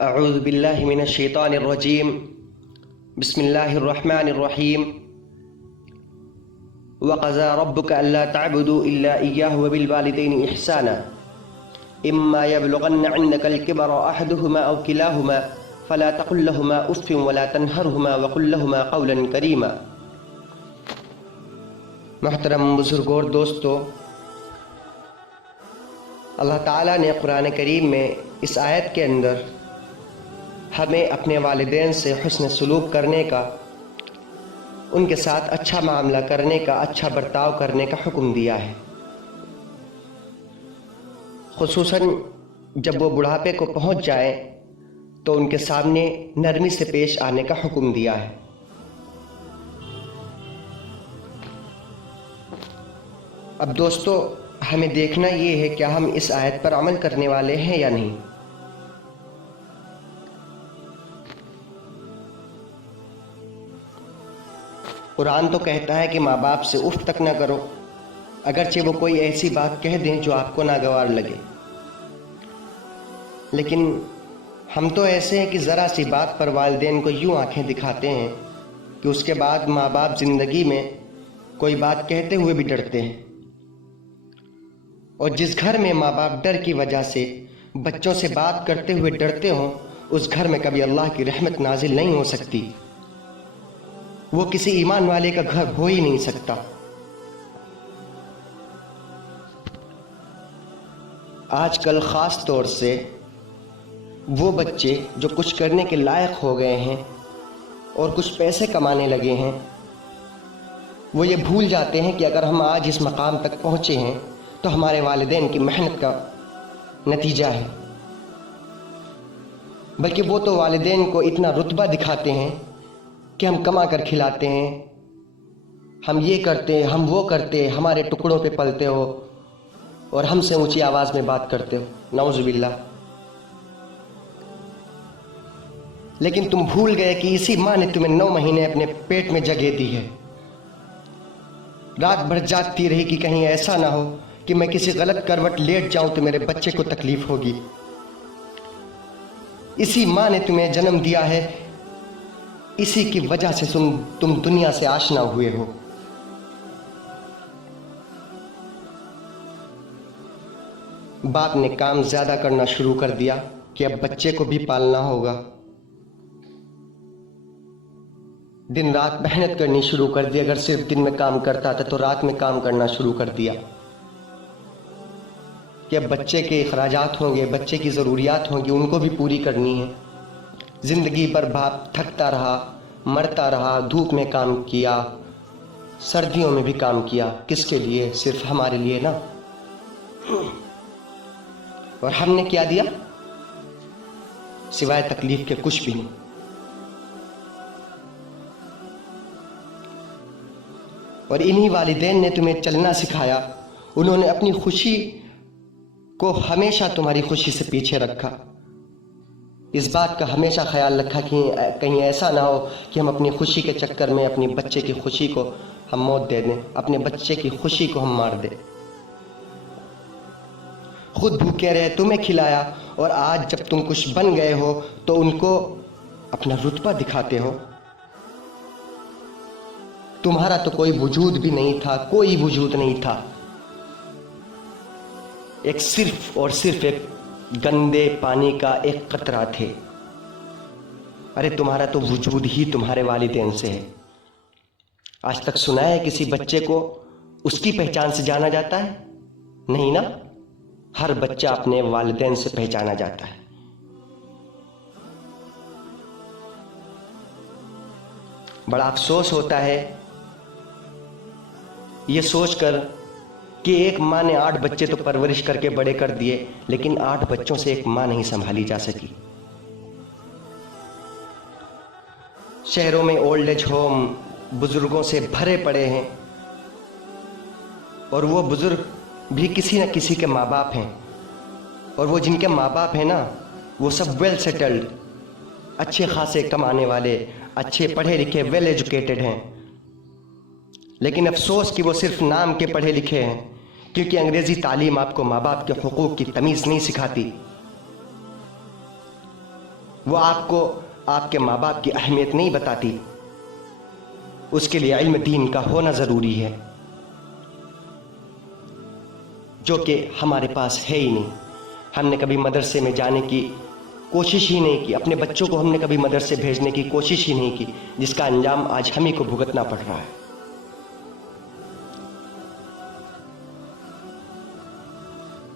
اعوذ باللہ من الشیطان الرجیم بسم اللہ الرحمن الرحیم وقضى ربك ألا تعبدوا إلا إياه وبالوالدين إحسانا إما يبلغن عندك الكبر أحدهما أو كلاهما فلا تقل لهما أف ولا تنهرهما وقل لهما قولا كريما۔ محترم بزرگوں اور دوستو، اللہ تعالیٰ نے قرآن کریم میں اس آیت کے اندر ہمیں اپنے والدین سے حسن سلوک کرنے کا، ان کے ساتھ اچھا معاملہ کرنے کا، اچھا برتاؤ کرنے کا حکم دیا ہے، خصوصاً جب وہ بڑھاپے کو پہنچ جائیں تو ان کے سامنے نرمی سے پیش آنے کا حکم دیا ہے۔ اب دوستو، ہمیں دیکھنا یہ ہے کہ ہم اس آیت پر عمل کرنے والے ہیں یا نہیں۔ قرآن تو کہتا ہے کہ ماں باپ سے اف تک نہ کرو، اگرچہ وہ کوئی ایسی بات کہہ دیں جو آپ کو ناگوار لگے، لیکن ہم تو ایسے ہیں کہ ذرا سی بات پر والدین کو یوں آنکھیں دکھاتے ہیں کہ اس کے بعد ماں باپ زندگی میں کوئی بات کہتے ہوئے بھی ڈرتے ہیں، اور جس گھر میں ماں باپ ڈر کی وجہ سے بچوں سے بات کرتے ہوئے ڈرتے ہوں، اس گھر میں کبھی اللہ کی رحمت نازل نہیں ہو سکتی، وہ کسی ایمان والے کا گھر ہو ہی نہیں سکتا۔ آج کل خاص طور سے وہ بچے جو کچھ کرنے کے لائق ہو گئے ہیں اور کچھ پیسے کمانے لگے ہیں، وہ یہ بھول جاتے ہیں کہ اگر ہم آج اس مقام تک پہنچے ہیں تو ہمارے والدین کی محنت کا نتیجہ ہے، بلکہ وہ تو والدین کو اتنا رتبہ دکھاتے ہیں کہ ہم کما کر کھلاتے ہیں، ہم یہ کرتے، ہم وہ کرتے، ہمارے ٹکڑوں پہ پلتے ہو اور ہم سے اونچی آواز میں بات کرتے ہو، نعوذ باللہ۔ لیکن تم بھول گئے کہ اسی ماں نے تمہیں 9 مہینے اپنے پیٹ میں جگہ دی ہے، رات بھر جاگتی رہی کہ کہیں ایسا نہ ہو کہ میں کسی غلط کروٹ لیٹ جاؤں تو میرے بچے کو تکلیف ہوگی۔ اسی ماں نے تمہیں جنم دیا ہے، اسی کی وجہ سے تم دنیا سے آشنا ہوئے ہو۔ باپ نے کام زیادہ کرنا شروع کر دیا کہ اب بچے کو بھی پالنا ہوگا، دن رات محنت کرنی شروع کر دی، اگر صرف دن میں کام کرتا تھا تو رات میں کام کرنا شروع کر دیا کہ اب بچے کے اخراجات ہوں گے، بچے کی ضروریات ہوں گی، ان کو بھی پوری کرنی ہے۔ زندگی بھر باپ تھکتا رہا، مرتا رہا، دھوپ میں کام کیا، سردیوں میں بھی کام کیا، کس کے لیے؟ صرف ہمارے لیے نا۔ اور ہم نے کیا دیا؟ سوائے تکلیف کے کچھ بھی نہیں۔ اور انہی والدین نے تمہیں چلنا سکھایا، انہوں نے اپنی خوشی کو ہمیشہ تمہاری خوشی سے پیچھے رکھا، اس بات کا ہمیشہ خیال رکھا کہ کہیں ایسا نہ ہو کہ ہم اپنی خوشی کے چکر میں اپنے بچے کی خوشی کو ہم موت دے دیں، اپنے بچے کی خوشی کو ہم مار دیں۔ خود بھوکے رہے، تمہیں کھلایا، اور آج جب تم کچھ بن گئے ہو تو ان کو اپنا رتبہ دکھاتے ہو۔ تمہارا تو کوئی وجود بھی نہیں تھا، کوئی وجود نہیں تھا، ایک صرف اور صرف ایک گندے پانی کا ایک قطرہ تھے۔ ارے تمہارا تو وجود ہی تمہارے والدین سے ہے۔ آج تک سنا ہے کسی بچے کو اس کی پہچان سے جانا جاتا ہے؟ نہیں نا، ہر بچہ اپنے والدین سے پہچانا جاتا ہے۔ بڑا افسوس ہوتا ہے یہ سوچ کر کہ ایک ماں نے 8 بچے تو پرورش کر کے بڑے کر دیے، لیکن 8 بچوں سے ایک ماں نہیں سنبھالی جا سکی۔ شہروں میں اولڈ ایج ہوم بزرگوں سے بھرے پڑے ہیں، اور وہ بزرگ بھی کسی نہ کسی کے ماں باپ ہیں، اور وہ جن کے ماں باپ ہیں نا، وہ سب ویل سیٹلڈ، اچھے خاصے کمانے والے، اچھے پڑھے لکھے، ویل ایجوکیٹڈ ہیں، لیکن افسوس کہ وہ صرف نام کے پڑھے لکھے ہیں، کیونکہ انگریزی تعلیم آپ کو ماں باپ کے حقوق کی تمیز نہیں سکھاتی۔ وہ آپ کو آپ کے ماں باپ کی اہمیت نہیں بتاتی، اس کے لیے علم دین کا ہونا ضروری ہے، جو کہ ہمارے پاس ہے ہی نہیں۔ ہم نے کبھی مدرسے میں جانے کی کوشش ہی نہیں کی، اپنے بچوں کو ہم نے کبھی مدرسے بھیجنے کی کوشش ہی نہیں کی، جس کا انجام آج ہم ہی کو بھگتنا پڑ رہا ہے۔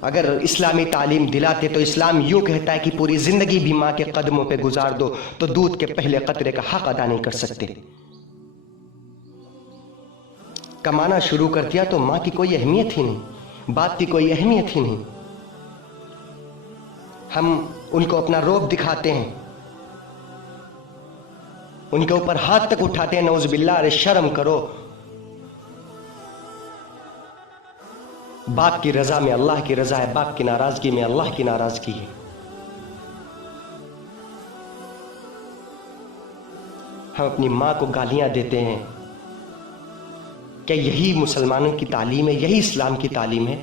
اگر اسلامی تعلیم دلاتے تو اسلام یوں کہتا ہے کہ پوری زندگی بھی ماں کے قدموں پہ گزار دو تو دودھ کے پہلے قطرے کا حق ادا نہیں کر سکتے۔ کمانا شروع کر دیا تو ماں کی کوئی اہمیت ہی نہیں، باپ کی کوئی اہمیت ہی نہیں۔ ہم ان کو اپنا روب دکھاتے ہیں، ان کے اوپر ہاتھ تک اٹھاتے ہیں، نعوذ باللہ، ارے شرم کرو۔ باپ کی رضا میں اللہ کی رضا ہے، باپ کی ناراضگی میں اللہ کی ناراضگی ہے۔ ہم اپنی ماں کو گالیاں دیتے ہیں، کیا یہی مسلمانوں کی تعلیم ہے؟ یہی اسلام کی تعلیم ہے؟